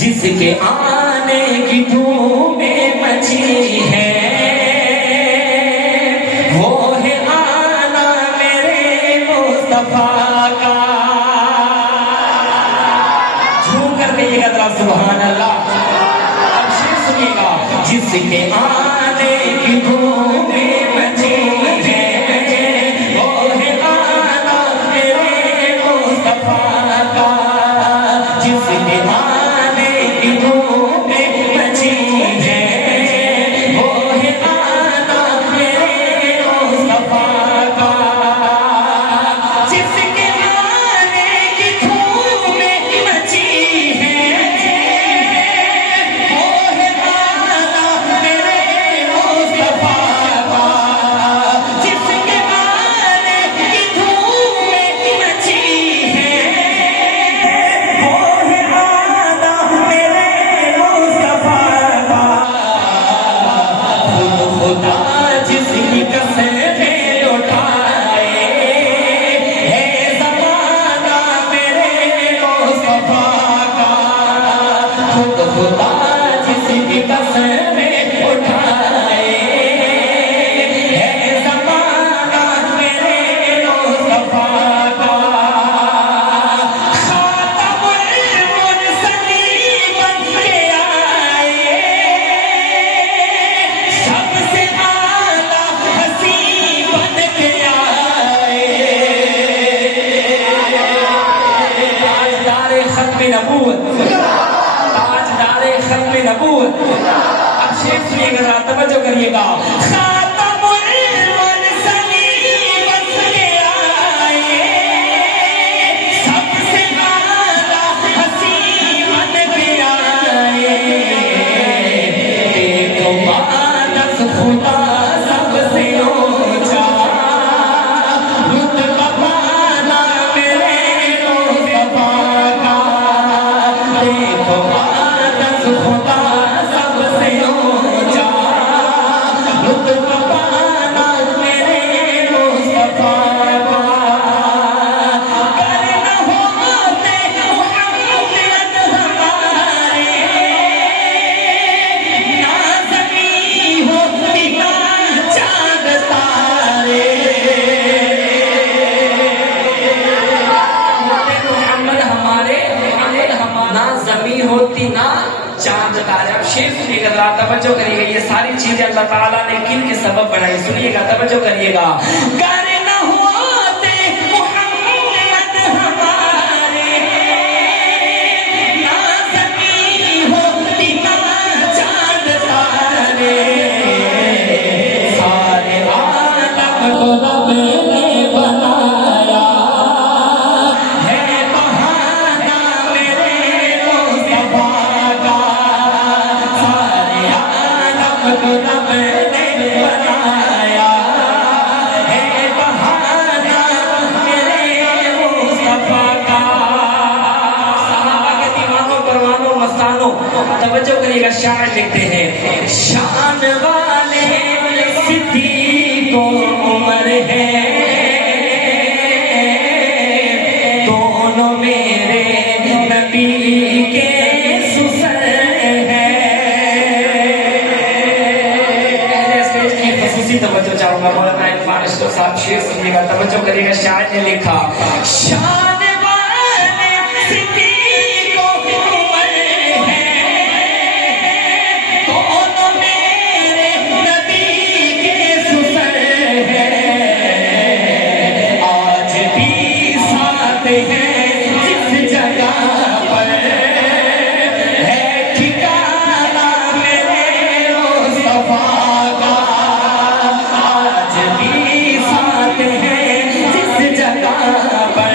جس کے آنے کی دھومیں مچی ہے وہ ہے آنا میرے مصطفیٰ کا. جھوم کر کہیے گا ذرا سبحان اللہ. اب شعر سنیے گا. جس کے آنے کی دھومیں مچی ہے وہ ہے آنا میرے مصطفیٰ کا. جس کے آنے کی دھومیں مچی ہے وہ ہے آنا میرے مصطفیٰ کا. جس کے آنے کی دھومیں مچی ہے وہ ہے آنا میرے مصطفیٰ کا. جس کے آنے کی دھومیں مچی ہے وہ ہے آنا میرے مصطفیٰ کا. خود خدا جس کی قسمیں اٹھائے ہے زمانہ میرے مصطفیٰ کا. خود خدا جس کی قسمیں اٹھائے ہے زمانہ میرے مصطفیٰ کا. خاتم المرسلین بن کے آئے سب سے اعلیٰ حسین بن کے آئے. تاجدار ختم نبوت، تاجدار ختم نبوت. اب شیخ سنیے گا ذرا توجہ کریے گا. خاتم المرسلین بن کے آئے سب سے اعلیٰ حسین بن کے آئے. دیکھو مانس خدا سب سے اونچا رتبہ پانا میرے مصطفیٰ کا. دیکھو مانس خدا سب سے اونچا رتبہ پانا میرے مصطفیٰ کا. گر نہ ہوتے محمد ہمارے نہ زمین ہوتی نہ چاند تارے. محمد ہمارے نہ زمین ہوتی نہ چاند تارے. اب شعر سنیے گا ذرا توجہ کریے گا. یہ ساری چیزیں اللہ تعالیٰ نے کن کے سبب بنائی سنیے گا توجہ کریے گا. گر نہ ہوتے محمد ہمارے نہ زمین ہوتی نہ چاند تارے. سارے عالم کو رب نے بنایا ہے بہانہ میرے مصطفیٰ کا. سارے عالم کو رب نے بنایا ہے بہانہ میرے مصطفیٰ کا. صحابہ کے دیوانوں پروانوں مستانوں توجہ کریے گا. شاعر لکھتے ہیں شان والے صدیق و عمر ہے دونوں میرے نبی کے سسر ہیں. پہلے اسٹیج کی خصوصی توجہ چاہوں گا. مولانا فارش صاحب شعر سنیے گا توجہ کریے گا. شاعر نے لکھا شان والے صدیق و عمر ہے دونوں میرے نبی کے سسر ہیں. آج بھی ساتھ ہیں جس جگہ پر ہے ٹھکانہ میرے مصطفیٰ کا. آج بھی ساتھ ہیں جس جگہ پر